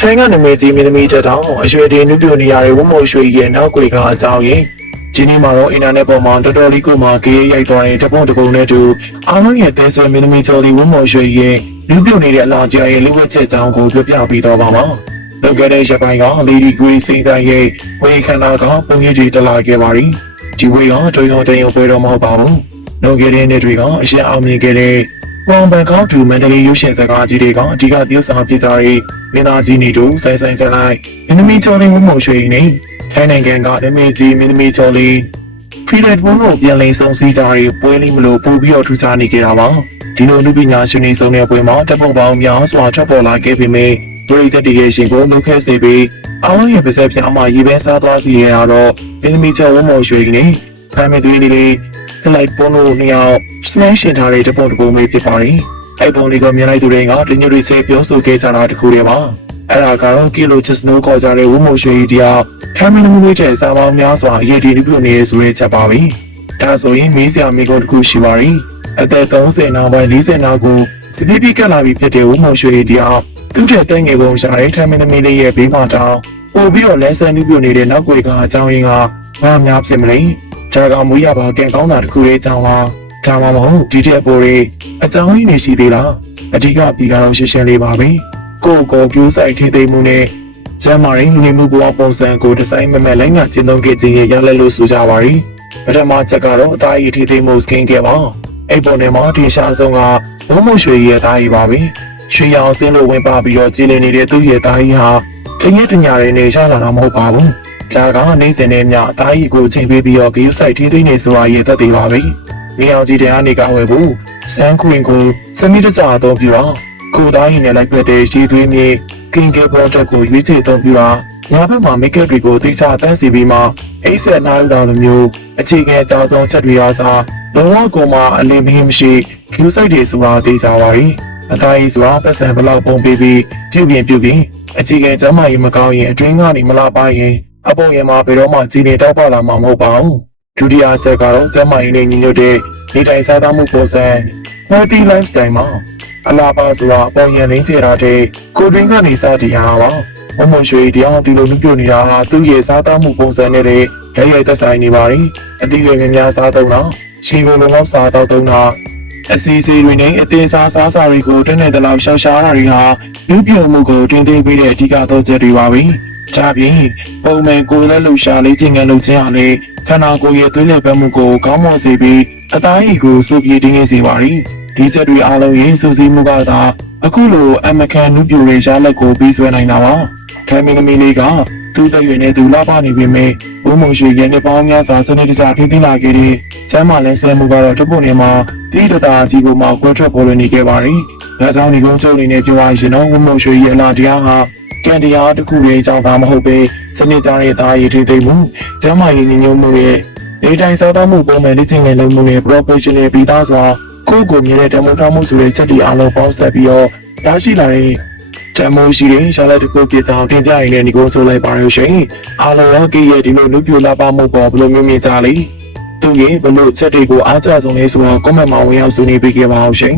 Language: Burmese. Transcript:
ထိုင်းကနာမည်ကြီးမင်းသမီးတက်တောင်အရွယ်တင်နုပြနေရတဲ့ဝတ်မို့ရွှေရဲ့နောက်ွယ်ကအကြောင်းရင်းဒီနေ့မှာတော့အင်တာနက်ပေါ်မှာတော်တော်လေးကိုမှကြေးရိုက်သွားတဲ့တပုံတပုံနဲ့တူအားလုံးရဲ့တဲဆွဲမင်းသမီးကျော်လေးဝတ်မို့ရွှေရဲ့နုပြနေတဲ့အလားကြားရဲ့လူဝတ်ချက်ကြောင်းကိုပြပြပေးတော့ပါမှာလောက်ကတဲ့ရပိုင်းက Lady Grace စိတ်တိုင်းရဲ့ဝေခန္ဓာကပုံရိပ်တွေတက်လာခဲ့ပါသည်ဒီဝေကဒွေရောတရင်ပွဲတော်မဟုတ်ပါဘူးလောက်ကတဲ့နေ့တွေကအရှက်အောင်မြင်ခဲ့တဲ့ဝန်ဘန်ကောက်တူမန္တလေးရုပ်ရှင်စကားကြီးတွေကအဓိကပြုဆောင်ပြကြတဲ့မင်းသားကြီးနေတို့ဆိုင်ဆိုင်ကလိုက်မင်းသမီးကျော်လေးဝတ်မို့ရွှေနေထိုင်းနိုင်ငံကနာမည်ကြီးမင်းသမီးကျော်လေးဖရီလက်ဘုံကိုပြန်လည်ဆောင်စည်းကြတဲ့ပွဲလေးမလို့ပို့ပြီးတော့ထူးခြားနေကြတာပါဒီလိုလူပညာရှင်တွေဆုံးတဲ့ပွဲမှာတပ်ပုံပေါင်းများစွာထွက်ပေါ်လာခဲ့ပေမဲ့ပရိသတ်တွေရဲ့ရှင်ကိုလုံခဲ့စေပြီးအားလုံးရဲ့ပါဇက်ပြအမရေပဲစားသွားစီရတော့မင်းသမီးကျော်ဝတ်မို့ရွှေနေထိုင်းပြည်တွေလေးလိုက်ပုံလို့နှစ်ယောက်စနစ်ရှင်ထားတဲ့တပုံတပုံလေးဖြစ်ပါတယ်အဲ့ပုံလေးကမြင်လိုက်သူတွေကတညွတွေဆဲပြောဆိုခဲ့ကြတာတခုတည်းပါအဲ့ဒါကတော့ကီလိုချစ်စနိုးခေါ်ကြတဲ့ဝတ်မို့ရွှေတရားထိုင်းမင်းသမီးတဲ့စာပေါင်းများစွာရည်တည်ပြုနေဆိုရဲချက်ပါပဲဒါဆိုရင်မေးစရာမိကုန်းတစ်ခုရှိပါတယ်အသက်30နောက်ပိုင်း40နောက်ကိုပြပြကလာပြီးဖြစ်တဲ့ဝတ်မို့ရွှေတရားသူ့တဲ့တဲ့ငယ်ပုံရှာတဲ့ထိုင်းမင်းသမီးလေးရဲ့ဘေးမှာတောင်းပို့ပြီးတော့လဲဆန်းပြုနေတဲ့နောက်ွယ်ကအကြောင်းရင်းကဘာများဖြစ်မလဲဂျာကောင်မူရပါကဲကောင်းတာတခုလေးကြောင်းလားဒါမှမဟုတ်ဒီတဲ့ပေါ်လေးအကြောင်းရင်းနေရှိသေးလားအဓိကပြီးကတော့ရှင်းရှင်းလေးပါပဲကိုပြိုးဆိုင်ထိသိမ်းမှုနဲ့ကျမ်းမာရင်နေမှုဘဝပုံစံကိုဒီဇိုင်းမမဲ့လိုက်ငါကျင့်သုံးခဲ့ခြင်းရဲ့ရလဒ်လို့ဆိုကြပါရီပထမချက်ကတော့အသားရည်ထိသိမ်းမှုစကင်ခဲ့ပါအဲ့ပေါ်နေမှာဒီရှာဆုံးကဘုံမို့ရွှေရဲ့အသားရည်ပါပဲရွှေရောင်စင်းလို့ဝင်ပါပြီးတော့ကြည်လင်နေတဲ့သူ့ရဲ့အသားရည်ဟာတရက်တညာတွေနဲ့ရလာတာမဟုတ်ပါဘူးဒါကနေစဉ်နဲ့မြအသားရည်ကိုချိန်ပေးပြီးတော့ဂရုစိုက်ထိသိမ်းနေဆိုတာရဲ့သက်သေပါပဲမြေအောင်ကြီးတရားနေကဝယ်ဖို့စမ်းခွင်ကိုစနစ်တကျအသုံးပြုတော့ကိုသားရည်နဲ့လိုက်ပြတဲ့ရှိသွေးမြေကင်ကေပေါ်တက်ကိုရွေးချယ်အသုံးပြုတာညာဘက်မှာမိတ်ကပ်တွေကိုသိချတန်းစီပြီးမှအိတ်ဆက်နားတော်လိုမျိုးအခြေခံအကြောင်းဆုံးချက်တွေအားစားလုံးဝကိုမှအလင်းမင်းမရှိကျူးစိုက်တွေဆိုတာသိကြပါရီအသားရည်ဆိုတာပတ်စံဘလောက်ပုံပေးပြီးပြုပြင်အခြေခံကျမ်းမာရေးမကောင်းရင်အတွင်းကနေမလာပါရင်အပုံရမှာဘယ်တော့မှကြီးနေတောက်ပါလာမှာမဟုတ်ပါဘူးဒုတိယချက်ကတော့ကျမ်းမာရေးနဲ့ညီညွတ်တဲ့နေထိုင်စားသောက်မှုပုံစံ healthy lifestyle မှာအလားပါဆိုတာအပေါ်ရန်လင်းကျတာတဲ့ကိုတွင်းကနေစတည်ရတာပါဝတ်မို့ရွှေတရားဒီလိုမျိုးပြုနေတာဟာသူ့ရဲ့စားသောက်မှုပုံစံနဲ့တည်းရိုက်သက်ဆိုင်နေပါပြီအတိအကျများစားသုံးတာရှင်းကုန်လုံးစားတော့သုံးတာအစီအစီတွေနဲ့အသေးစားစားစာတွေကိုတနေ့တလောက်ရှောင်ရှားတာတွေဟာလူပြုံမှုကိုတင်သိပေးတဲ့အဓိကသောချက်တွေပါပဲဒါပြင်ပုံမှန်ကိုယ်လက်လှူရှာလေးခြင်းငယ်လုပ်ခြင်းဟာလေခန္ဓာကိုယ်ရဲ့သွေးလည်ပတ်မှုကိုကောင်းမွန်စေပြီးအသားရည်ကိုစုပြေတင်းနေစေပါသည်ဒီချက်တွေအားလုံးရဲ့စုစည်းမှုကသာအခုလိုအမကန်နုပြိုရဲ့ရလက်ကိုပြီးဆွဲနိုင်တာပါခံမင်းသမီးလေးကသူ့တရွေနဲ့သူလာပါနေပေမဲ့ဘုံမုံရွှေရဲ့နှစ်ပေါင်းများစွာစနစ်တကျထိသိလာခဲ့တဲ့ကျမ်းမာလဲဆဲမှုကတော့တပုတ်နေမှာတိတတာကြီးကိုမှကွဲထွက်ပေါ်လွင်နေခဲ့ပါသည်ဒါကြောင့်ဒီကုန်းချုပ်အနေနဲ့ပြောရရင်တော့ဘုံမုံရွှေရဲ့အလားတရားဟာကံတရားတစ်ခုရဲ့အကြောင်းသာမဟုတ်ပဲစနစ်ကြတဲ့သားရည်ထိသိမှုကျမ်းမာရေးညွှန်မှုရဲ့နေတိုင်းစားသောက်မှုပုံမှန်လေ့ကျင့်ငယ်လုပ်မှုနဲ့ professional ပြီးသားစွာကိုယ်ကိုမြင်တဲ့ဓမ္မထားမှုဆိုတဲ့ချက်တွေအားလုံးပေါင်းစပ်ပြီးတော့ရရှိလာတဲ့ဓမ္မရှိတဲ့ရှားလက်တစ်ခုပြကြောင်တင်ပြရင်းနဲ့ဒီကုန်းဆိုလိုက်ပါရရှင်အားလုံးရောကေရဲ့ဒီလိုလူပြိုလာပါမှုပေါ်ဘယ်လိုမျိုးမြင်ကြလဲသူရဲ့ဘယ်လိုချက်တွေကိုအားကျဆုံးလဲဆိုတာ comment မှာဝင်ရောက်ဆွေးနွေးပေးခဲ့ပါအောင်ရှင်